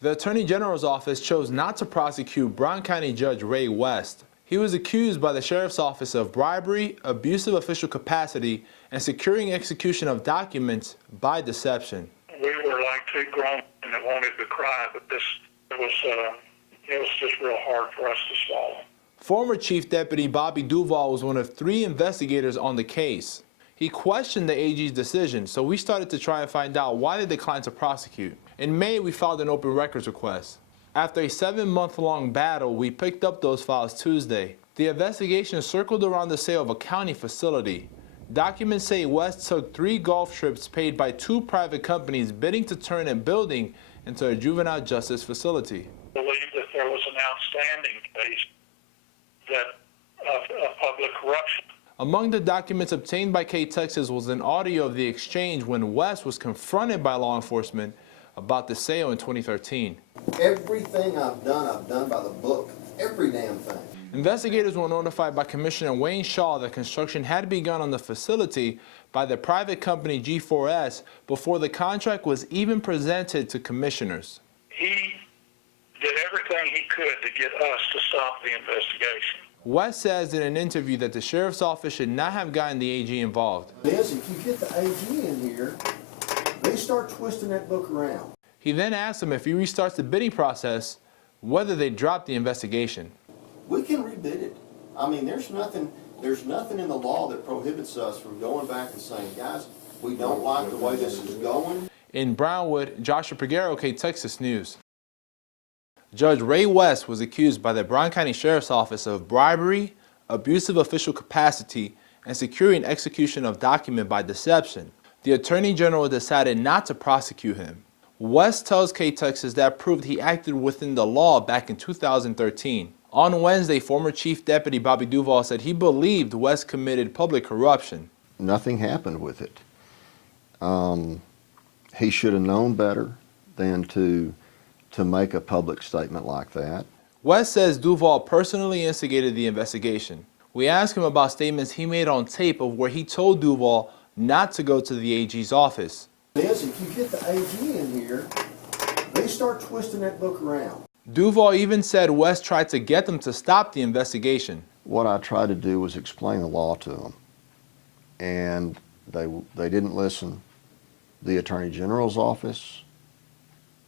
The Attorney General's office chose not to prosecute Brown County Judge Ray West. He was accused by the Sheriff's Office of bribery, abusive official capacity, and securing execution of documents by deception. We were like two grown men that wanted to cry, but it was just real hard for us to swallow. Former Chief Deputy Bobby Duvall was one of 3 investigators on the case. He questioned the AG's decision, so we started to try and find out why they declined to prosecute. In May, we filed an open records request. After a 7-month-long battle, we picked up those files Tuesday. The investigation circled around the sale of a county facility. Documents say West took 3 golf trips paid by 2 private companies bidding to turn a building into a juvenile justice facility. I believe that there was an outstanding case of public corruption. Among the documents obtained by KTexas was an audio of the exchange when West was confronted by law enforcement about the sale in 2013. Everything I've done by the book. Every damn thing. Investigators were notified by Commissioner Wayne Shaw that construction had begun on the facility by the private company G4S before the contract was even presented to commissioners. He did everything he could to get us to stop the investigation. West says in an interview that the Sheriff's Office should not have gotten the AG involved. If you get the AG in here, they start twisting that book around. He then asked him if he restarts the bidding process, whether they drop the investigation. We can rebid it. I mean, there's nothing in the law that prohibits us from going back and saying, guys, we don't like the way this is going. In Brownwood, Joshua Peguero, KTexas News. Judge Ray West was accused by the Brown County Sheriff's Office of bribery, abusive official capacity, and securing execution of document by deception. The Attorney General decided not to prosecute him. West tells KTexas that proved he acted within the law back in 2013. On Wednesday, former Chief Deputy Bobby Duvall said he believed West committed public corruption. Nothing happened with it. He should have known better than to make a public statement like that. West says Duvall personally instigated the investigation. We asked him about statements he made on tape of where he told Duvall not to go to the AG's office. If you get the AG in here, they start twisting that book around. Duvall even said West tried to get them to stop the investigation. What I tried to do was explain the law to them, and they didn't listen. The Attorney General's office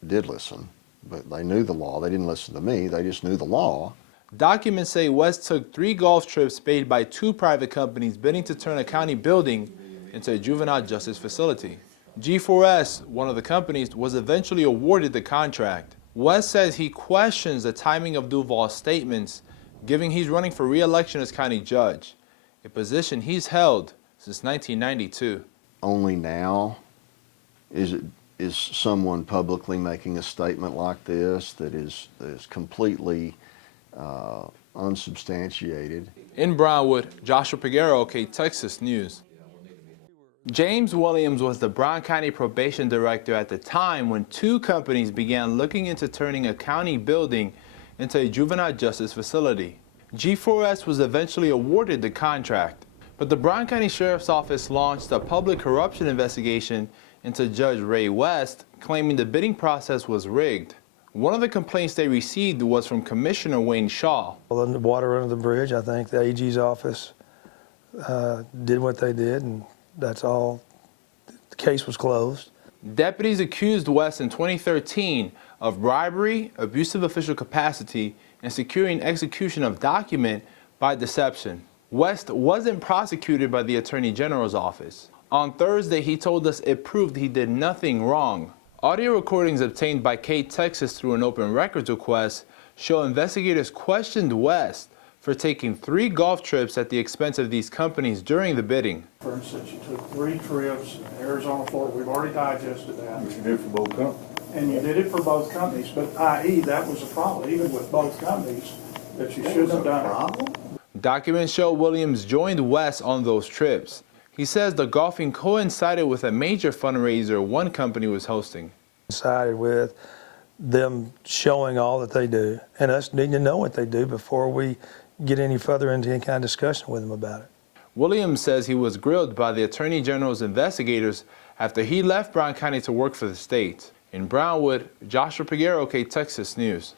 did listen, but they knew the law. They didn't listen to me. They just knew the law. Documents say West took 3 golf trips paid by 2 private companies bidding to turn a county building into a juvenile justice facility. G4S, one of the companies, was eventually awarded the contract. West says he questions the timing of Duvall's statements, given he's running for re-election as county judge, a position he's held since 1992. Only now is someone publicly making a statement like this that is completely unsubstantiated. In Brownwood, Joshua Peguero, KTexas News. James Williams was the Brown County Probation Director at the time when 2 companies began looking into turning a county building into a juvenile justice facility. G4S was eventually awarded the contract, but the Brown County Sheriff's Office launched a public corruption investigation into Judge Ray West, claiming the bidding process was rigged. One of the complaints they received was from Commissioner Wayne Shaw. Well, in the water under the bridge, I think the AG's office did what they did, and that's all. The case was closed. Deputies accused West in 2013 of bribery, abusive official capacity, and securing execution of document by deception. West wasn't prosecuted by the Attorney General's office. On Thursday, he told us it proved he did nothing wrong. Audio recordings obtained by KTexas through an open records request show investigators questioned West for taking 3 golf trips at the expense of these companies during the bidding. For instance, you took 3 trips in Arizona, Florida. We've already digested that. Which you did for both companies. And you did it for both companies, but i.e. that was a problem, even with both companies, that you shouldn't have done it. Documents show Williams joined West on those trips. He says the golfing coincided with a major fundraiser one company was hosting. Coincided with them showing all that they do and us needing to know what they do before we get any further into any kind of discussion with them about it. Williams says he was grilled by the Attorney General's investigators after he left Brown County to work for the state. In Brownwood, Joshua Piguero, K-Texas News.